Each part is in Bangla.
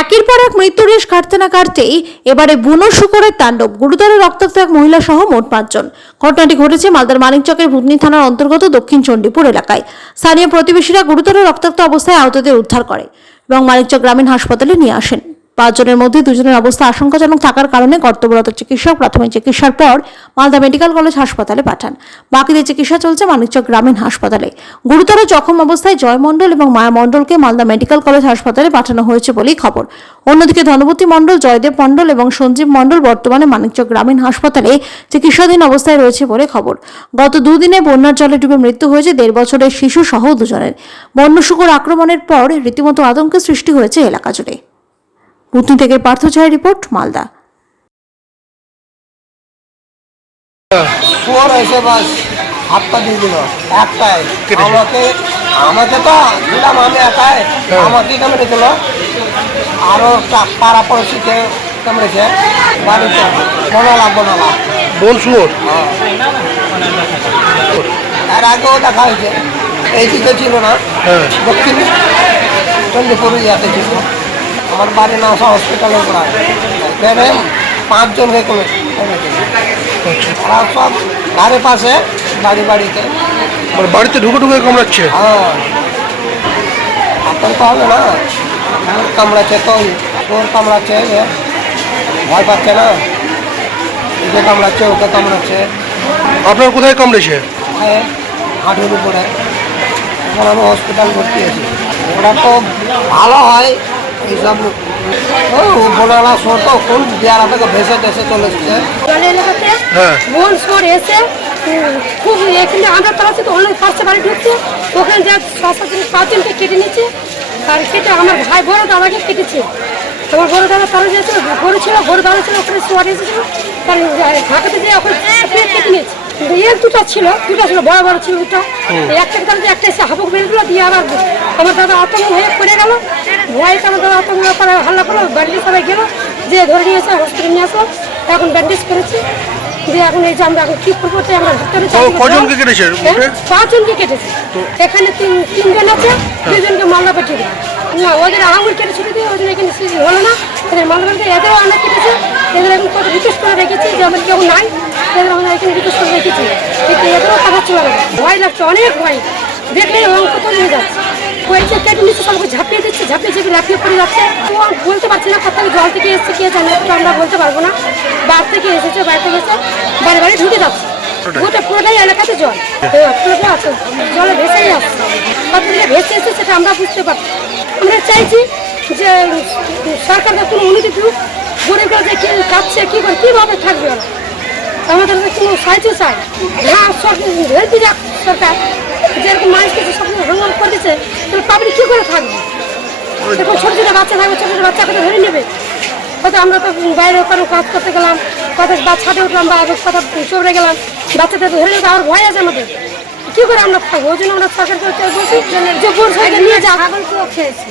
একের পর এক মৃত্যুর রেশ কাটতে না কাটতেই এবারে বুনো শুকরের তাণ্ডব। গুরুতর রক্তাক্ত এক মহিলা সহ মোট 5 জন। ঘটনাটি ঘটেছে মালদার মানিকচকের ভুতনি থানার অন্তর্গত দক্ষিণ চণ্ডীপুর এলাকায়। স্থানীয় প্রতিবেশীরা গুরুতর রক্তাক্ত অবস্থায় আহতদের উদ্ধার করে এবং মানিকচক গ্রামীণ হাসপাতালে নিয়ে আসেন। 5 জনের মধ্যে 2 জনের অবস্থা আশঙ্কাজনক থাকার কারণে কর্তব্যরত চিকিৎসক প্রাথমিক চিকিৎসার পর মালদা মেডিকেল কলেজ হাসপাতালে পাঠান। বাকিদের চিকিৎসা চলছে মানিকচক গ্রামীণ হাসপাতালে। গুরুতর জখম অবস্থায় জয় মণ্ডল এবং মায়া মণ্ডলকে মালদা মেডিকেল কলেজ হাসপাতালে পাঠানো হয়েছে বলেই খবর। অন্যদিকে ধনবতী মণ্ডল, জয়দেব মণ্ডল এবং সঞ্জীব মণ্ডল বর্তমানে মানিকচক গ্রামীণ হাসপাতালে চিকিৎসাধীন অবস্থায় রয়েছে বলে খবর। গত 2 দিনে বন্যার জলে ডুবে মৃত্যু হয়েছে 1.5 বছরের শিশু সহ 2 জনের। বন্য শুকর আক্রমণের পর রীতিমতো আতঙ্কের সৃষ্টি হয়েছে এলাকা জুড়ে। ভুতনি থেকে পার্থ ছায়া রিপোর্ট, মালদা। শুয়োর এসে বাস হাতটা দিয়ে দিল একটাই আমাকে তো দিলাম আমি একাই, আমাকে কামড়েছিল আরো পাড়া পড়শিকে কামড়েছে বাড়িতে বনালা বন শুয়োর এর আগেও দেখা হয়েছে। এই দিকে ছিল না, দক্ষিণ চণ্ডীপুর ইয়াতে ছিল। আমার বাড়ি নাসা হসপিটালের প্রায় এখানে 5 জনকে কমেছে। ওরা সব ধারে পাশে বাড়িতে মানে বাড়িতে ঢুকে ঢুকে কামড়াচ্ছে। হ্যাঁ, আতঙ্ক হবে না, কামড়াচ্ছে তো তোর কামড়াচ্ছে, ভয় পাচ্ছে না, একে কামড়াচ্ছে ওকে কামড়াচ্ছে। আপনার কোথায় কামড়েছে? হাঁটুর উপরে। এখন আমি হসপিটাল ভর্তি আছি। ওরা তো ভালো হয় এইসব বোনালা শোর তো কোন দেয়ারা থেকে ভেসে টেসে চলে এসছে। জলের এলাকাতে বন শোর এসে খুব এখানে আমরা তাড়াচ্ছি তো অনেক পাশে বাড়ি ঢুকছে, ওখানে যা 5 জনকে কেটে নিচ্ছে। আর কেটে আমার ভাই বড় দাদাকে কেটেছে। আমার বড় দাদা তারা যেয়েছিল, গরু ছিল, গরু দাদা ছিল, ওখানে শোয়ার এসেছিল, তার ঢাকাতে যেয়ে ওখানে কেটে নিয়েছে। দুটা ছিল বড় ছিল দুটো। একটা দাদা একটা এসে হাবুক বেড়ে দিল, দিয়ে আবার আমার দাদা আতঙ্ক হয়ে পড়ে গেল। ভয়তে আমার দাদা আতঙ্ক করে হাল্লা করলো, বাড়িতে সবাই গেল, যে ধরে নিয়ে এসে হসপিটালে নিয়ে আসলো। এখন ব্যান্ডেজ করেছি, দিয়ে এখন এই যে আমরা এখন কি করবো, আমরা কজনকে কেটেছে? 5 জনকে কেটেছে। এখানে 3 জন আছে, 2 জনকে মালদা পাঠিয়ে দেয় না, ওদের আঙুল কেটে ছুটে দিয়ে ওদের এখানে হলো না, এদের মালদা পাঠিয়ে এদেরও অনেক কেটেছে। এদের এখন কত রিকোয়েস্ট করে রেখেছি যে আমাদের কেউ নাই, এদের আমরা এখানে রিকোয়েস্ট করে রেখেছি, কিন্তু এদেরও কথা চলে গেছে। ভয় লাগছে, অনেক ভয়, দেখলে অঙ্ক নিয়ে যাচ্ছে। হয়েছে কেটে নিচ্ছে, সবকে ঝাঁপিয়ে দিচ্ছে, ঝাঁপিয়ে লাফিয়ে পড়ে যাচ্ছে। তো বলতে পারছি না কোথায় জল থেকে এসছে, কে জানে, তো আমরা বলতে পারবো না। বাড়ি থেকে এসেছে, বাড়িতে গেছে, বাড়ি ঢুকে যাচ্ছে। পুরোটাই এলাকাতে জল, পুরোটা আছে, জলে ভেসেই আসছে। কত থেকে ভেসে এসেছে সেটা আমরা বুঝতে পারছি। আমরা চাইছি যে সরকারকে কোনো অনুমতি দিক, গরিবরা যে কি কাটছে, কী করে, কীভাবে থাকবে ওরা, আমাদের কোনো সাহায্য চাই। হ্যাঁ, হেল্প যাক সরকার, যেরকম মানুষকে সব হঙ্গল করে দিচ্ছে, তাহলে পাবলিক কী করে থাকবে? দেখুন ছোটো ছোটো বাচ্চা থাকবে, ছোটো ছোটো বাচ্চাকে ধরে নেবে। হয়তো আমরা তো বাইরে কোনো কাজ করতে গেলাম, কত ছাদে উঠলাম বা কথা চড়ে গেলাম, বাচ্চাদের ধরে নেবে, আমার ভয় আছে আমাদের, কী করে আমরা থাকবো? ওই জন্য আমরা সরকারকে বলছি যে বোর সাইডে নিয়ে যা। খেয়েছি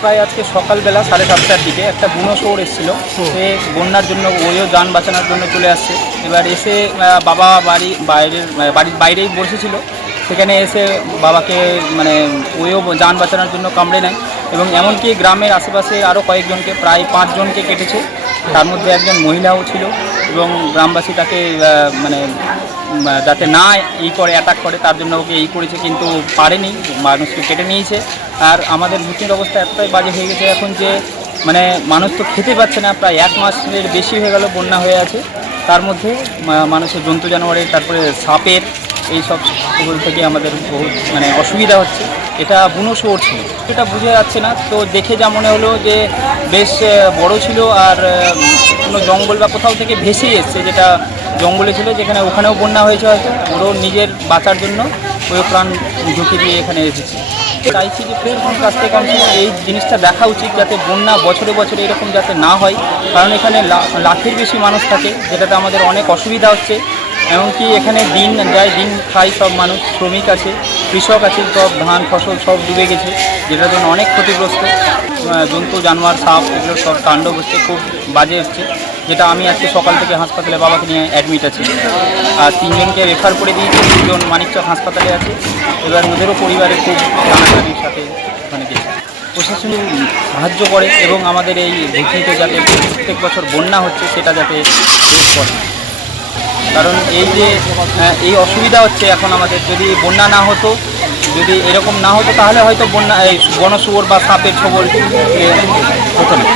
প্রায় আজকে সকালবেলা 7:30টার দিকে একটা বুনো শুয়োর এসেছিলো। সে বন্যার জন্য ওইও যান বাঁচানোর জন্য চলে আসছে। এবার এসে বাবা বাড়ির বাইরেই বসেছিল, সেখানে এসে বাবাকে ওইও যান বাঁচানোর জন্য কামড়ে নেয় এবং এমনকি গ্রামের আশেপাশে আরও কয়েকজনকে, প্রায় 5 জনকে কেটেছে। তার মধ্যে একজন মহিলাও ছিল এবং গ্রামবাসী তাকে যাতে না করে অ্যাটাক করে তার জন্য ওকে করেছে, কিন্তু পারেনি, মানুষকে কেটে নিয়েছে। আর আমাদের ভুতনির অবস্থা এতটাই বাজে হয়ে গেছে এখন যে মানুষ তো খেতে পাচ্ছে না। প্রায় 1 মাসের বেশি হয়ে গেল বন্যা হয়ে আছে। তার মধ্যে মানুষের জন্তু জানোয়ারের, তারপরে সাপের, এইসব থেকে আমাদের বহুত অসুবিধা হচ্ছে। এটা বুনো শুয়োর ছিল, এটা বুঝে যাচ্ছে না। তো দেখে যা মনে হলো যে বেশ বড় ছিল আর কোনো জঙ্গল বা কোথাও থেকে ভেসেই এসছে, যেটা জঙ্গলে ছিল, যেখানে ওখানেও বন্যা হয়েছে হয়তো। ওরও নিজের বাঁচার জন্য ওই প্রাণ ঝুঁকি দিয়ে এখানে এসেছে। চাইছি যে প্রশাসনের কাছ থেকে এই জিনিসটা দেখা উচিত, যাতে বন্যা বছরে বছরে এরকম যাতে না হয়, কারণ এখানে লাখের বেশি মানুষ থাকে, যেটাতে আমাদের অনেক অসুবিধা হচ্ছে। এমনকি এখানে দিন যায় দিন খায় সব মানুষ, শ্রমিক আছে, কৃষক আছে, সব ধান ফসল সব ডুবে গেছে, যেটার জন্য অনেক ক্ষতিগ্রস্ত। জন্তু জানোয়ার, সাপ, এগুলো সব তাণ্ডব হচ্ছে, খুব বাজে হচ্ছে। যেটা আমি আজকে সকাল থেকে হাসপাতালে বাবাকে নিয়ে অ্যাডমিট আছি। আর 3 জনকে রেফার করে দিয়েছি, 2 জন মানিকচক হাসপাতালে আছে। এবার ওদেরও পরিবারে খুব টানাটানির সাথে ওখানে গেছে। প্রশাসন সাহায্য করে এবং আমাদের এই ভূতনিতে যাতে প্রত্যেক বছর বন্যা হচ্ছে সেটা যাতে করে। কারণ এই যে এই অসুবিধা হচ্ছে এখন আমাদের, যদি বন্যা না হতো, যদি এরকম না হতো তাহলে হয়তো বন্যা এই বনশুয়োর বা সাপের ছবল হতো না।